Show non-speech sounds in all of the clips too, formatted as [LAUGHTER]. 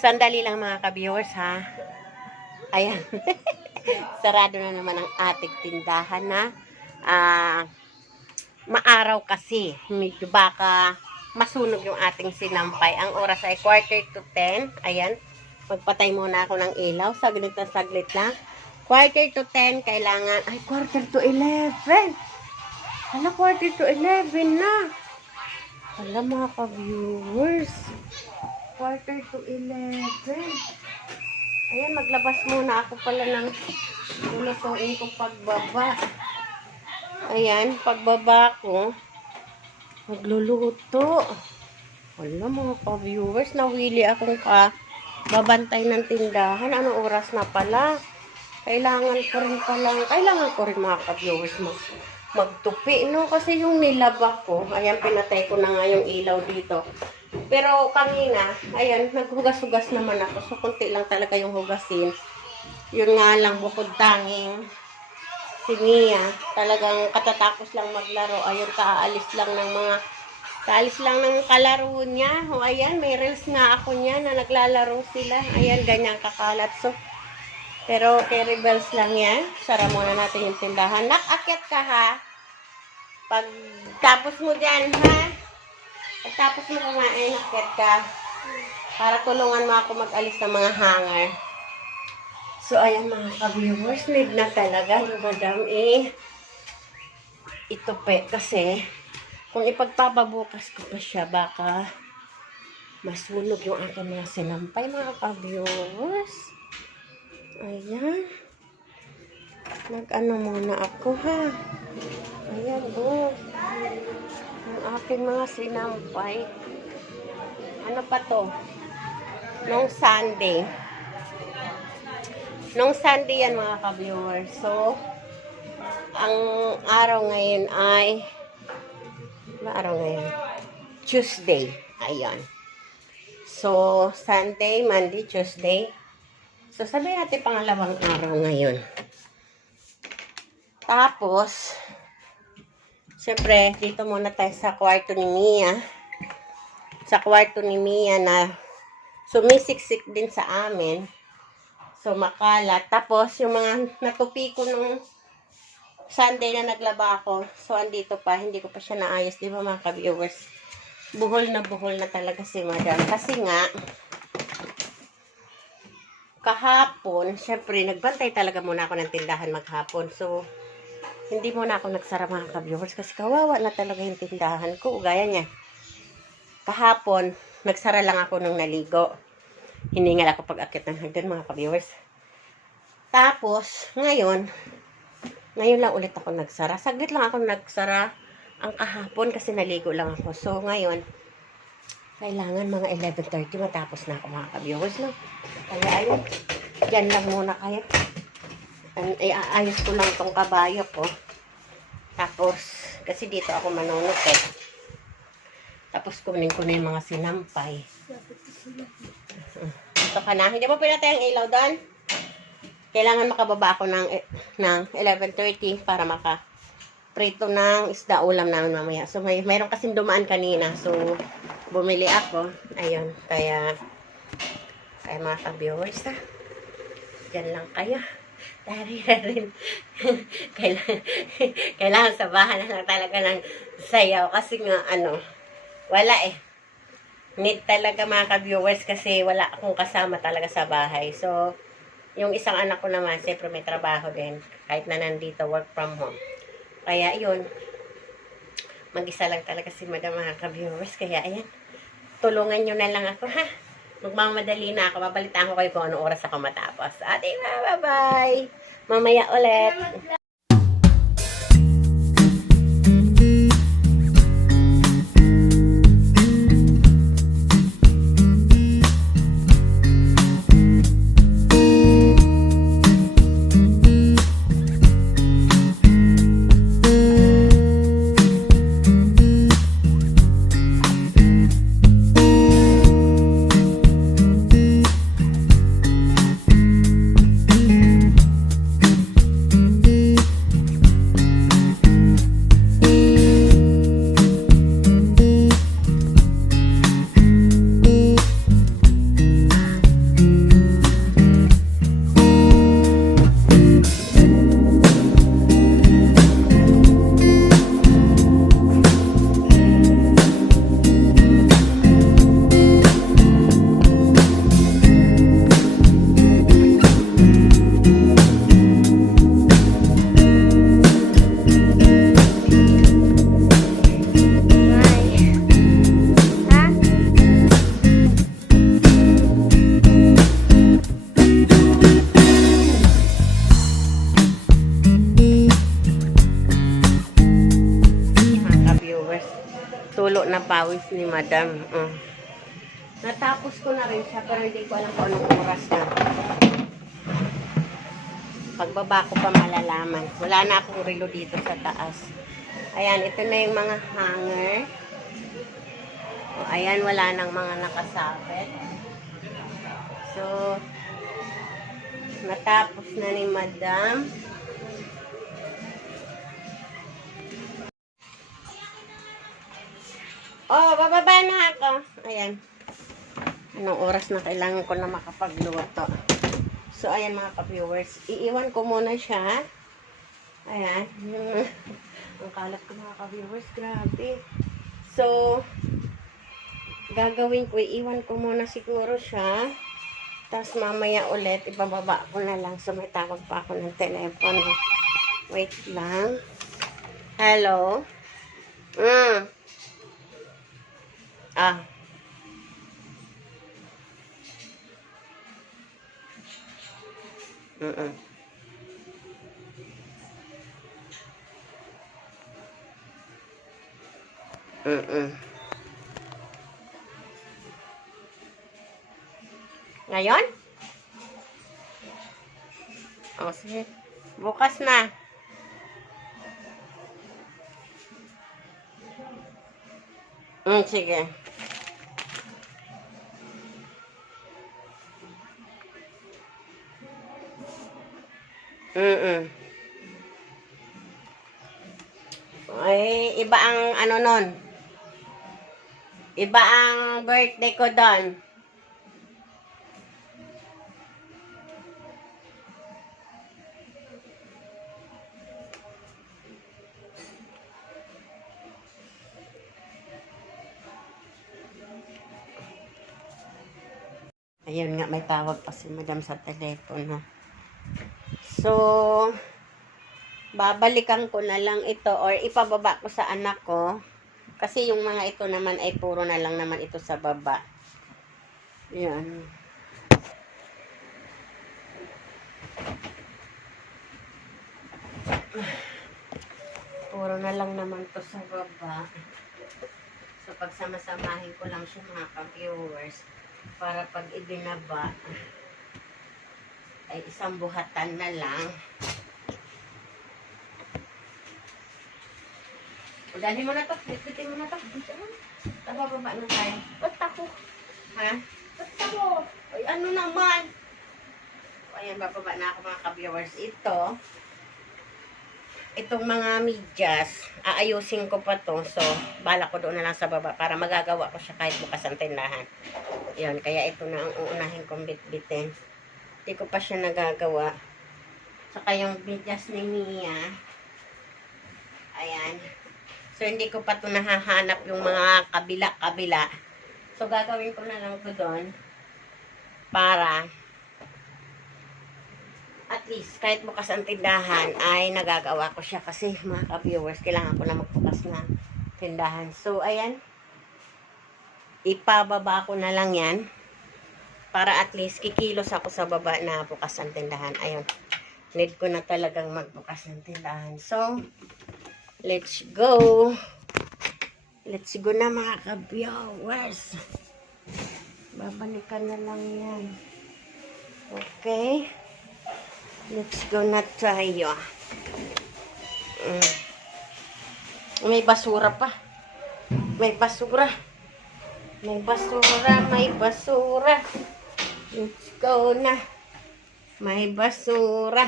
Sandali lang mga ka-viewers ha. Ayan. [LAUGHS] Sarado na naman ang ating tindahan na. Ah, maaraw kasi. Medyo baka masunog yung ating sinampay. Ang oras ay quarter to 10. Ayan. Magpatay muna ako ng ilaw. Saglit na saglit lang. Quarter to 10, kailangan, ay, quarter to 11. Hala, quarter to 11 na. Hala, mga ka-viewers. Quarter to 11. Ayan, maglabas muna ako pala ng lulutuin ko pagbaba. Ayan, pagbaba ko, magluluto. Wala mga ka-viewers, nawili akong ka babantay ng tindahan. Anong oras na pala? Kailangan ko rin palang, kailangan ko rin mga ka-viewers mag, magtupi, no? Kasi yung nilaba ko, ayan, pinatay ko na nga yung ilaw dito. Pero kanina, ayan, naghugas-hugas naman ako. So, konti lang talaga yung hugasin. Yun nga lang, bukod tanging si Mia, talagang katatapos lang maglaro. Ayun, kaalis lang ng mga, kaalis lang ng kalaro niya. O, ayan, may reels nga ako niya na naglalaro sila. Ayan, ganyan kakalat. So, pero carry bells lang yan. Sara muna natin yung tindahan. Nak, akyat ka ha. Pag tapos mo dyan ha. Pag tapos mo kumain, akyat ka. Para tulungan mo ako mag-alis ng mga hanger. So, ayan mga ka-viewers, need na talaga yung madam eh. Ito pe, kasi kung ipagpapabukas ko pa siya, baka masunog yung aking mga sinampay mga ka-viewers. Ayan. Nag-ano muna ako ha. Ayan, oh. Ang mga sinampay. Ano pa to? Nung Sunday. Nung Sunday yan mga ka-viewers. So, ang araw ngayon ay ano araw ngayon? Tuesday. Ayan. So, Sunday, Monday, Tuesday. So, sabihin natin pangalawang araw ngayon. Tapos, syempre, dito muna tayo sa kwarto ni Mia. Sa kwarto ni Mia na sumisiksik din sa amin. So, makalat. Tapos, yung mga natupi ko nung Sunday na naglaba ako. So, andito pa. Hindi ko pa siya naayos. Di ba mga ka-viewers? Buhol na buhol na talaga si madam. Kasi nga, kahapon, syempre, nagbantay talaga muna ako ng tindahan maghapon. So, hindi muna ako nagsara mga ka-viewers kasi kawawa na talaga yung tindahan ko. Gaya niya. Kahapon, nagsara lang ako nung naligo. Hiningal ako pag-akit ng hagdan mga ka-viewers. Tapos, ngayon, ngayon lang ulit ako nagsara. Saglit lang ako nagsara ang kahapon kasi naligo lang ako. So, ngayon, kailangan mga 11.30 matapos na ako mga ka-viewers, no? Kaya ayun, dyan lang muna kayo. An- ay, aayos ko lang tong kabayo ko. Tapos, kasi dito ako manunod eh. Tapos kunin ko na yung mga sinampay. Ito ka na. Hindi mo pinatay ang ilaw doon? Kailangan makababa ako ng, eh, ng 11.30 para maka prito ng isda ulam namin mamaya. So, may, mayroon kasing dumaan kanina. So, bumili ako. Ayun. Kaya, kaya mga ka-viewers ha. Diyan lang kayo. Dari na rin. kailangan, kailangan sabahan na lang talaga ng sayaw. Kasi nga, ano, wala eh. Need talaga mga ka-viewers kasi wala akong kasama talaga sa bahay. So, yung isang anak ko naman, siyempre may trabaho din. Kahit na nandito, work from home. Kaya yun, mag-isa lang talaga si madam mga ka-viewers. Kaya ayan, tulungan nyo na lang ako ha. Magmamadali na ako. Babalitaan ko kayo kung anong oras ako matapos. Ate, bye-bye! Mamaya ulit. Pawis ni madam. Uh. Natapos ko na rin siya, pero hindi ko alam kung anong oras na. Pagbaba ko pa malalaman. Wala na akong relo dito sa taas. Ayan, ito na yung mga hanger. O, ayan, wala nang mga nakasabit. So, natapos na ni madam. Oh, bababa na ako. Ayan. Anong oras na kailangan ko na makapagluto. So, ayan mga ka-viewers. Iiwan ko muna siya. Ayan. [LAUGHS] Ang kalat ko mga ka-viewers. Grabe. So, gagawin ko, iiwan ko muna siguro siya. Tapos mamaya ulit, ibababa ko na lang. So, may tawag pa ako ng telepono. Wait lang. Hello? Mm. Ah. Mm-mm. Mm-mm. Ngayon? O, sige. Bukas na. Mm, sige. Mm-mm. Ay, iba ang ano nun. Iba ang birthday ko doon. Ayun nga, may tawag pa si madam sa telepono. So, babalikan ko na lang ito or ipababa ko sa anak ko. Kasi yung mga ito naman ay puro na lang naman ito sa baba. Yan. Puro na lang naman to sa baba. So, pagsama-samahin ko lang siya mga ka-viewers para pag ibinaba ay isang buhatan na lang. O, dali mo na to. Bitbitin mo na to. Tabababa na tayo. Ba't ako? Ha? Ba't ako? Ay, ano naman? Ayan, bababa na ako mga ka-viewers. Ito, itong mga medyas, aayusin ko pa to. So, bala ko doon na lang sa baba para magagawa ko siya kahit bukas ang tindahan. Yan, kaya ito na ang uunahin kong bitbitin. Hindi ko pa siya nagagawa. Saka yung medyas ni Mia. Ayan. So, hindi ko pa ito nahahanap yung mga kabila-kabila. So, gagawin ko na lang ito doon para at least kahit bukas ang tindahan ay nagagawa ko siya kasi mga ka-viewers kailangan ko na magbukas na tindahan. So, ayan. Ipababa ko na lang yan para at least kikilos ako sa baba na bukas ang tindahan. Ayun. Need ko na talagang magbukas ng tindahan. So, let's go. Let's go na mga ka-viewers. Babalikan na lang yan. Okay. Let's go na tayo. Mm. May basura pa. May basura. May basura, may basura. Let's go na. May basura.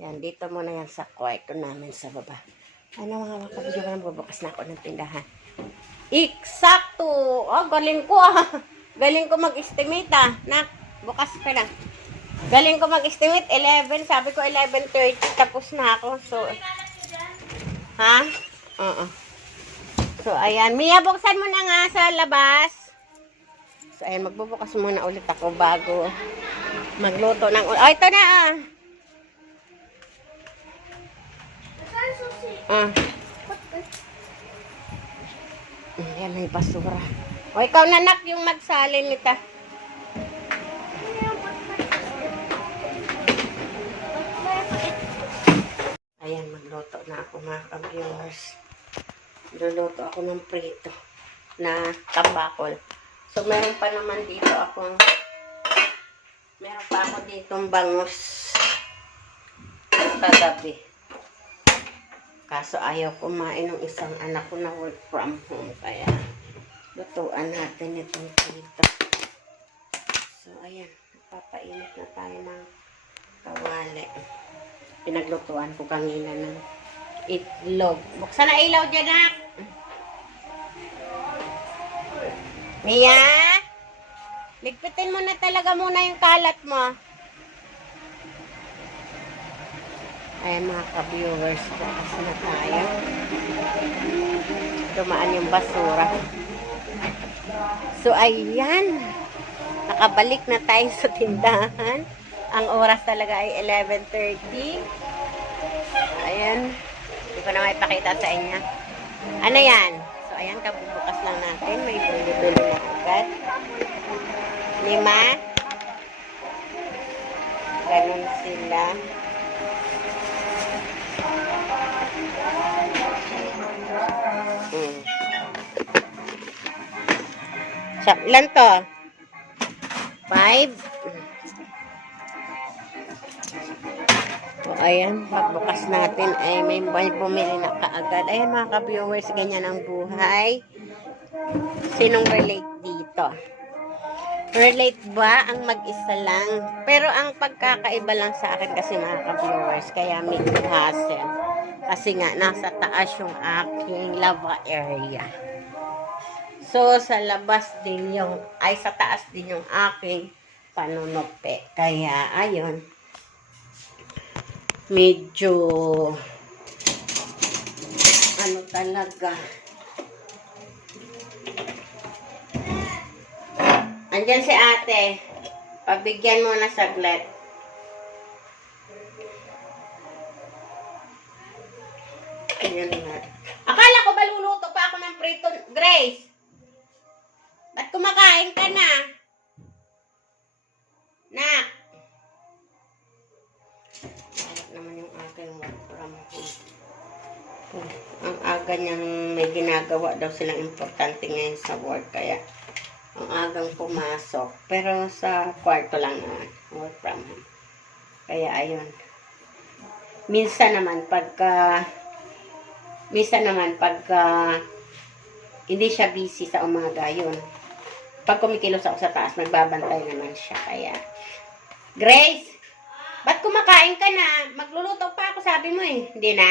Yan, dito muna yan sa kwarto namin sa baba. Ano mga makabidyo ka bubukas na ako ng tindahan. Eksakto! Oh, galing ko ah. Galing ko mag-estimate ah. Nak, bukas ka na. Galing ko mag-estimate, 11. Sabi ko 11.30, tapos na ako. So, ha? Oo. So, ayan. Mia, buksan mo na nga sa labas. So, ayan, magbubukas muna ulit ako bago magluto ng... Oh, ito na ah. Ah. Ayan, may basura. O, ikaw na yung magsalin nita. Ayan, magluto na ako mga ka-viewers. Luluto ako ng prito. na tambakol. So, meron pa naman dito akong meron pa ako ditong bangus sa gabi. Kaso ayaw kumain ng isang anak ko na work from home. Kaya, lutuan natin itong dito. So, ayan. Papainit na tayo ng kawali. Pinaglutuan ko kanina ng itlog. Buksan na ilaw dyan, nak! Mia? Ligpitin mo na talaga muna yung kalat mo. Ayan mga ka-viewers, bukas na tayo. Dumaan yung basura. So, ayan. Nakabalik na tayo sa tindahan. Ang oras talaga ay 11.30. Ayan. Hindi ko na maipakita sa inyo. Ano yan? Ayan, kabubukas lang natin. May bili-bili na agad. Lima. Ganun sila. Mm. Sa, ilan to? Five. Ayan, pagbukas natin ay may, may bumili na kaagad. Ayan mga ka-viewers, ganyan ang buhay. Sinong relate dito? Relate ba ang mag-isa lang? Pero ang pagkakaiba lang sa akin kasi mga ka-viewers, kaya medyo hassle. Kasi nga, nasa taas yung aking lava area. So, sa labas din yung, ay sa taas din yung aking panunupi. Kaya, ayun. Medyo, ano talaga. Andyan si ate. Pabigyan mo na saglit. Ayan nga. Akala ko ba luluto pa ako ng prito, Grace? Ba't kumakain ka na? Nak. Naman yung aking work from home. Ang aga niyang may ginagawa daw silang importante ngayon sa work. Kaya, ang agang pumasok. Pero sa kwarto lang naman. Work from home. Kaya, ayun. Minsan naman, pagka minsan naman pagka hindi siya busy sa umaga, yun. Pag kumikilos ako sa taas, nagbabantay naman siya. Kaya, Grace, ba't kumakain ka na? Magluluto pa ako, sabi mo eh. Hindi na?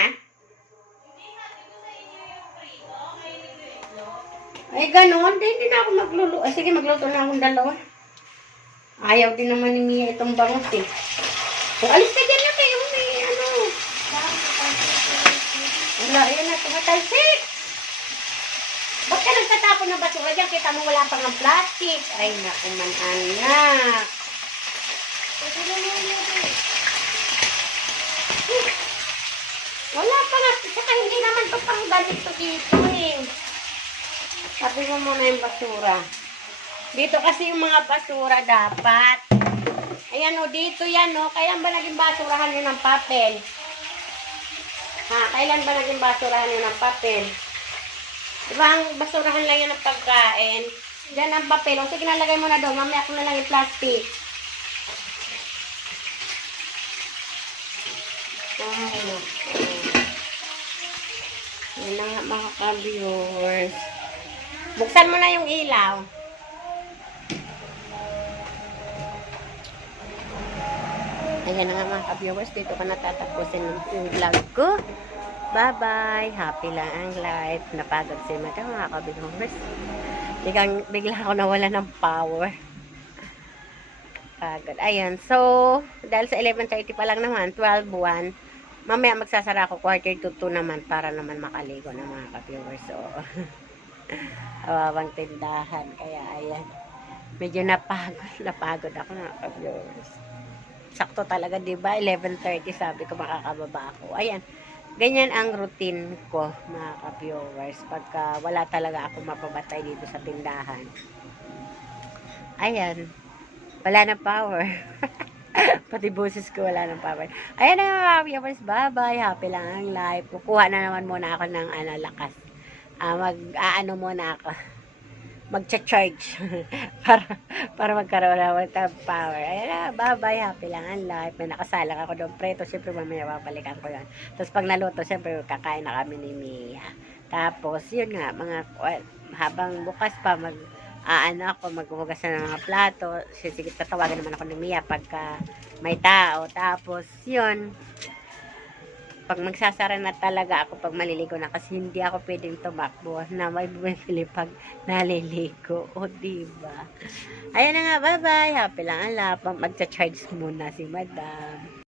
Ay, ganun. Hindi, hindi na ako magluluto. Ay, sige, magluto na akong dalawa. Ayaw din naman ni Mia itong bangus eh. So, alis ka dyan na kayo. May ano. Wala, ayan na. Tumatalsik. Ba't ka nagtatapon ng basura dyan? Kita mo wala pang ang plastic. Ay, naku man, anak. Wala pa nga. Saka hindi naman to pang ganito dito eh. Sabi mo muna yung basura. Dito kasi yung mga basura dapat. Ayan o, dito yan o. Kailan ba naging basurahan yun ng papel? Ha, kailan ba naging basurahan yun ng papel? Diba ang basurahan lang yan ng pagkain? Diyan ang papel. O sige, nalagay mo na doon. Mamaya ko na lang yung plastic. Ay, Yun na nga mga ka-viewers. Buksan mo na yung ilaw. Ayan na nga mga ka-viewers. Dito ka natatapusin yung vlog ko. Bye-bye. Happy lang ang life. Napagod si Mata mga ka-viewers. Biglang, bigla ako nawala ng power. Pagod. Ayan. So, dahil sa 11.30 pa lang naman, 12.1, mamaya magsasara ako quarter to 2 naman para naman makaligo ng mga ka-viewers. So, [LAUGHS] awawang tindahan. Kaya, ayan. Medyo napagod. Napagod ako mga ka-viewers. Sakto talaga, di ba? 11.30 sabi ko makakababa ako. Ayan. Ganyan ang routine ko, mga ka-viewers. Pagka wala talaga ako mapabatay dito sa tindahan. Ayan. Wala na power. [LAUGHS] [LAUGHS] Pati boses ko wala ng power. Ayan na mga ka-viewers. Bye-bye. Happy lang ang life. Kukuha na naman muna ako ng ano, lakas. Ah, mag, aano muna ako. magcha-charge [LAUGHS] para para magkaroon naman ng power. Ayan na, bye-bye, happy lang ang life. May nakasalang ako doon preto, syempre mamaya babalikan ko yun. Tapos pag naluto, syempre kakain na kami ni Mia. Tapos, yun nga, mga, well, habang bukas pa, mag, aano ako, maghuhugas na ng mga plato. Sige, tatawagan naman ako ni Mia pagka may tao. Tapos, yun, pag magsasara na talaga ako pag maliligo na kasi hindi ako pwedeng tumakbo na may bumibili pag naliligo. [LAUGHS] O, diba? Ayan na nga, bye-bye. Happy lang ang lapang. Magcha-charge muna si madam.